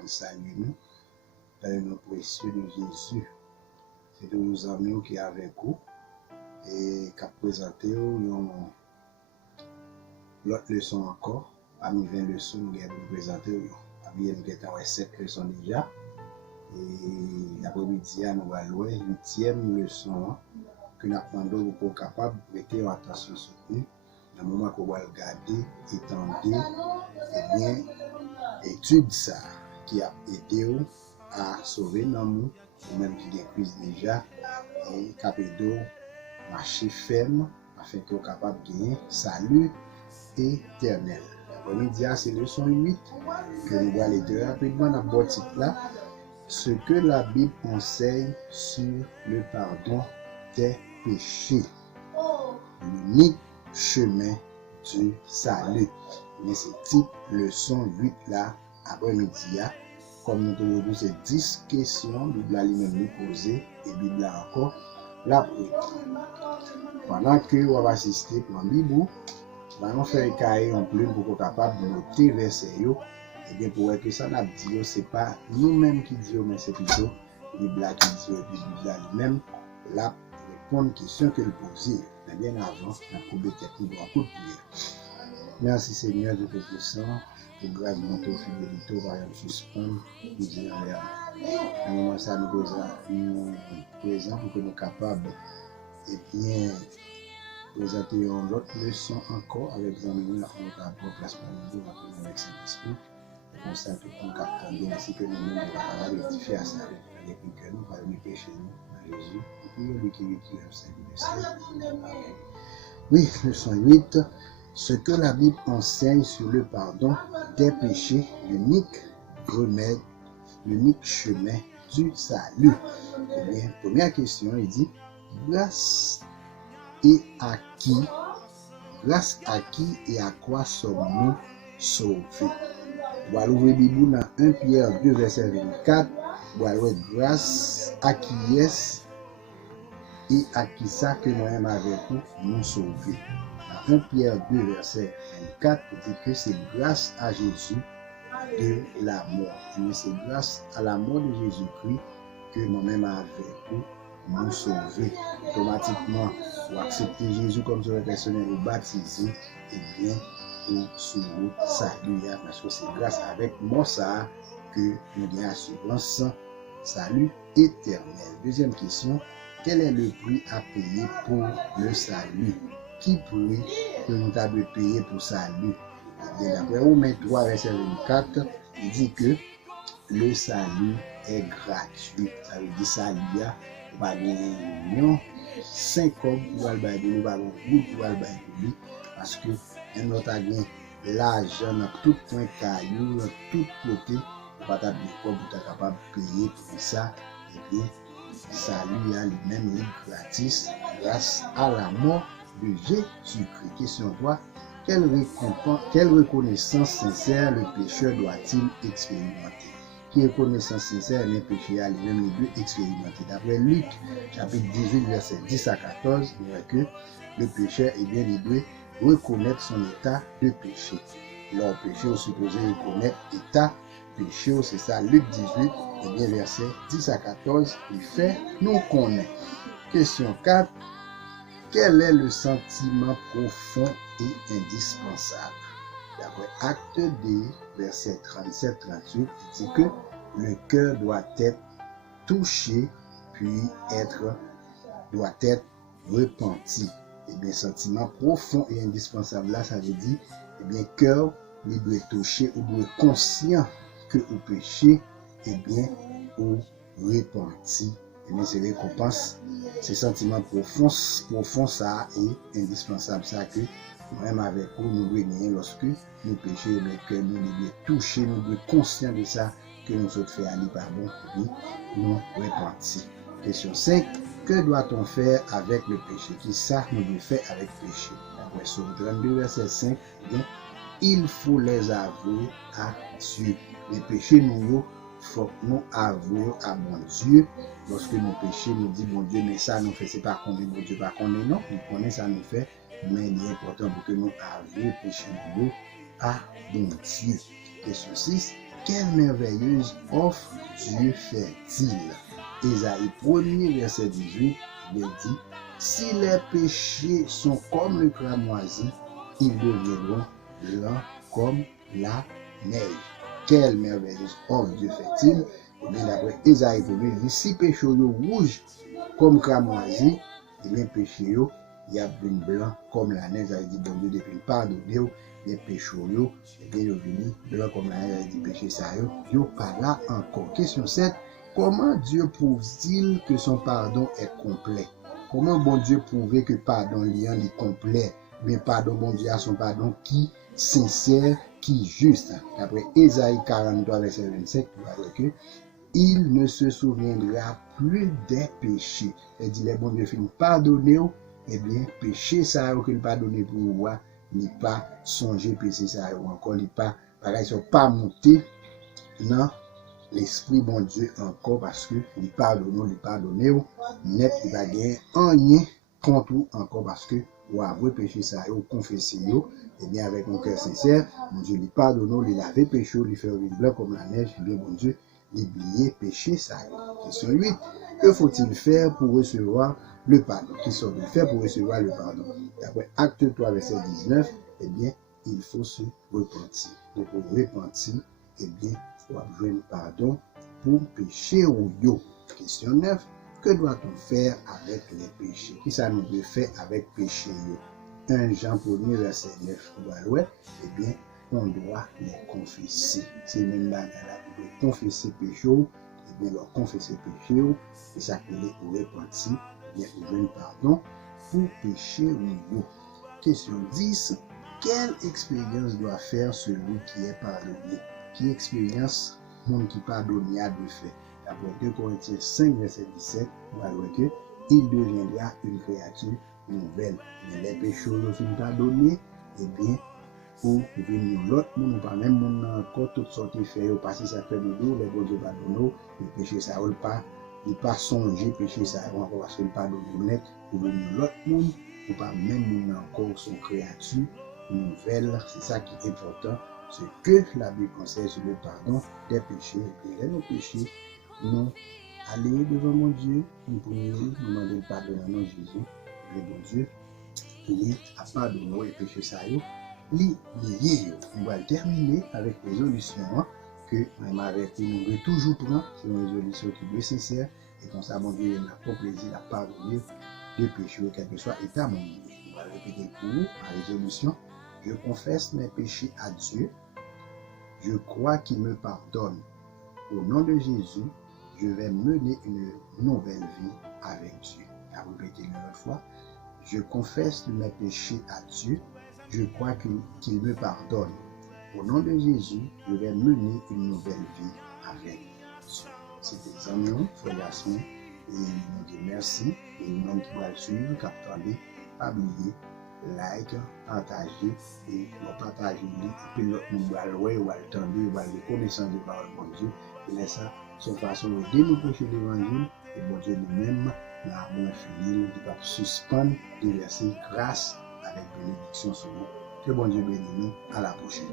capable de saluer nous dans le nom précieux de Jésus. C'est de nos amis qui est avec vous et qui a présenté l'autre leçon encore. Parmi 20 leçons, nous avons présenté. Nous avons 7 leçons déjà. Et l'après-midi, nous allons la 8e leçon que nous avons pour capable de prêter attention soutenue. Dans le moment qu'on va regarder, étendre, et bien, étude ça qui a aidé à sauver nous, ou même qui décrise déjà, et capable marcher ferme afin qu'on soit capable de gagner salut éternel. L'après-midi, c'est leçon 8 que nous allons lire rapidement dans le titre là. Ce que la Bible enseigne sur le pardon des péchés. L'unique chemin du salut. Mais c'est type leçon 8 là, après-midi, comme nous avons dit, c'est 10 questions, Bible a lui-même nous poser, et Bible a encore la preuve. Pendant que vous allez assister pour la Bible, vous allez faire un cahier en plume pour être capable de noter verset. Et bien pour que ça n'a dit, ce n'est pas nous-mêmes qui disons, mais c'est plutôt la Bible qui dit, et puis la Bible lui-même, la répondre aux questions qu'elle pose. Mais bien avant, la coupe tête pour un coup de pied. Merci Seigneur de tout puissant, pour grâce de notre fidélité, par exemple, suspendre, nous dire en l'air. À un moment, ça nous présente pour que nous soyons capables et bien présenter une autre leçon encore avec les amis, nous avons rapport place par nous, avec Saint-Esprit. Comme ça, tout le monde capte bien, ainsi que nous-mêmes, nous allons édifier à ça, et puis que nous allons pécher nous, dans Jésus, et puis lui qui retire le salut de ciel. Amen. Oui, leçon 8. Ce que la Bible enseigne sur le pardon des péchés, l'unique remède, l'unique chemin du salut. Eh bien, première question, il dit, grâce à qui et à quoi sommes-nous sauvés? On va ouvrir la Bible dans 1 Pierre 2, verset 24. On va voir grâce à qui est et à qui ça que nous-mêmes avec nous sauvés. Dans 1 Pierre 2, verset 24, dit que c'est grâce à Jésus de la mort. Mais c'est grâce à la mort de Jésus-Christ que nous-mêmes avec nous sauvés. Automatiquement, vous acceptez Jésus comme sauveur personnel ou baptisé, et bien, ou sous salut, parce que c'est grâce avec moi ça que nous avons assurance salut éternel. Deuxième question, quel est le prix à payer pour le salut? Qui prix que nous avons payé pour salut? D'après Romains 3, verset 24, il dit que le salut est gratuit. Ça veut dire salut, pas de union, 5 hommes pour le bail, nous allons pour le bail, parce que un autre a gagné l'argent dans tout point caillou, dans tout côté, pas de pour être capable de payer pour ça, et bien, salut à lui-même est gratis grâce à la mort de Jésus-Christ. Question 3. Quelle reconnaissance sincère le pécheur doit-il expérimenter? Qui reconnaissance sincère les pécheurs à lui-même il doit expérimenter? D'après Luc, chapitre 18, verset 10 à 14, il voit que le pécheur, eh bien, il doit reconnaître son état de péché. Leur péché est supposé reconnaître l'état péché, c'est ça, Luc 18, et bien, verset 10 à 14, il fait nous connaître. Question 4. Quel est le sentiment profond et indispensable? D'après Acte 2, verset 37-38, il dit que le cœur doit être touché, puis doit être repenti. Et bien, sentiment profond et indispensable, là, ça veut dire, et bien, cœur, il doit être touché, ou doit être conscient que au péché, et bien, ou repenti. Et bien, c'est récompense, ces sentiments profonds, ça est indispensable, ça que, même avec vous, nous devons gagner lorsque nous péchons, mais que nous devons toucher, nous devons être conscients de ça, que nous sommes fait aller pardon, et nous repentir. Question 5. Que doit-on faire avec le péché? Qui ça nous devons faire avec le péché? Après Psaume 32, verset 5, bien, il faut les avouer à Dieu. Les péchés, il faut que nous avouions à mon Dieu. Lorsque nous péchons, nous disons, mon Dieu, mais ça nous fait, c'est pas qu'on est, mon Dieu, pas qu'on est, non, nous connaissons ça nous fait, mais il est important pour que nous avouions péché à mon Dieu. Question 6. quelle merveilleuse offre Dieu fait-il. Ésaïe 1er, verset 18, il dit, si les péchés sont comme le cramoisi, ils deviendront blancs comme la neige. Quelle merveilleuse offre Dieu fait-il. Et bien d'après Ésaïe 1er, il dit, si péché rouge comme cramoisi, et bien péché il y a une blanc comme la neige. Il dit, bon Dieu, depuis le pardonner, les péchés, et bien ils venu blanc comme la neige. Il dit, péché ça, yo pas là encore. Question 7. Comment Dieu prouve-t-il que son pardon est complet? Comment bon Dieu prouve que pardon liant est complet? Mais pardon, bon Dieu a son pardon qui sincère, qui juste. Après Ésaïe 43, verset 25, vous voyez que il ne se souviendra plus des péchés. Il dit, les bon Dieu finit pardonner, eh bien, péché ça qu'il pardonne pour vous, n'est pas songer péché ça, ou encore n'est pas, pareil, ils sont pas montés dans l'esprit bon Dieu encore parce que il pardonne, net, il va gagner rien contre vous encore parce que ou avouer péché ça, ou confesser, et bien avec mon cœur sincère, mon Dieu lui pardonne, lui laver péché, lui faire une blanc comme la neige, et bien mon Dieu, oublier péché ça. Question 8. Que faut-il faire pour recevoir le pardon? Qui sont-ils faire pour recevoir le pardon? D'après Acte 3, verset 19, eh bien, il faut se repentir. Donc, pour repentir, eh bien, il faut avoir le pardon pour péché ou yo. Question 9. Que doit-on faire avec les péchés? Qui ça nous peut faire avec péché yo? 1 Jean 1er, verset 9. Eh bien, on doit les confesser. C'est même là, vous pouvez confesser péché, et bien leur confesser péché, et s'appeler au repentir, et bien vous avez pardon pour péché ou non. Question 10. Quelle expérience doit faire celui qui est pardonné? Quelle expérience monde qui pardonne a de fait? Après 2 Corinthiens 5, verset 17, vous voyez que il deviendra une créature nouvelle. Mais les péchés ne sont pas donnés, et bien, ou venir l'autre monde, pas même monde encore, toutes sortes de faits, parce que ça fait de nous, les bons Dieu pardonnent, les péchés ça roule pas, il pas songer, péché ça roule encore parce qu'il pardonne net, ou venir l'autre monde, ou pas même monde encore, son créature nouvelle, c'est ça qui est important, c'est que la Bible conseille sur le pardon des péchés, et puis nos péchés, nous aller devant mon Dieu, nous prions, nous demander le pardon au nom de Jésus, le bon Dieu, il a pardonné les péchés ça roule. On va terminer avec résolution que même avec nous devons toujours prendre, c'est une résolution qui est sincère et comme ça mon Dieu n'a pas plaisir à pardonner de péchés quel que soit état mon Dieu. On va répéter pour vous la résolution. Je confesse mes péchés à Dieu. Je crois qu'il me pardonne. Au nom de Jésus, je vais mener une nouvelle vie avec Dieu. À répéter une fois. Je confesse mes péchés à Dieu. Je crois qu'il me pardonne. Au nom de Jésus, je vais mener une nouvelle vie avec Dieu. C'était Zamion, Fondation, et nous disons merci. Et nous qui va le suivre, qui attendez, pas oublier, like, partager, et nous partager, et puis nous va le voir, ou va le tendre, ou va le connaissance de parole de Dieu. Et laisse ça, son façon de nous prêcher l'évangile, et bon Dieu lui-même, l'amour infini, qui va suspendre, déverser grâce avec bénédiction sur nous. Que bon Dieu bénisse nous. À la prochaine.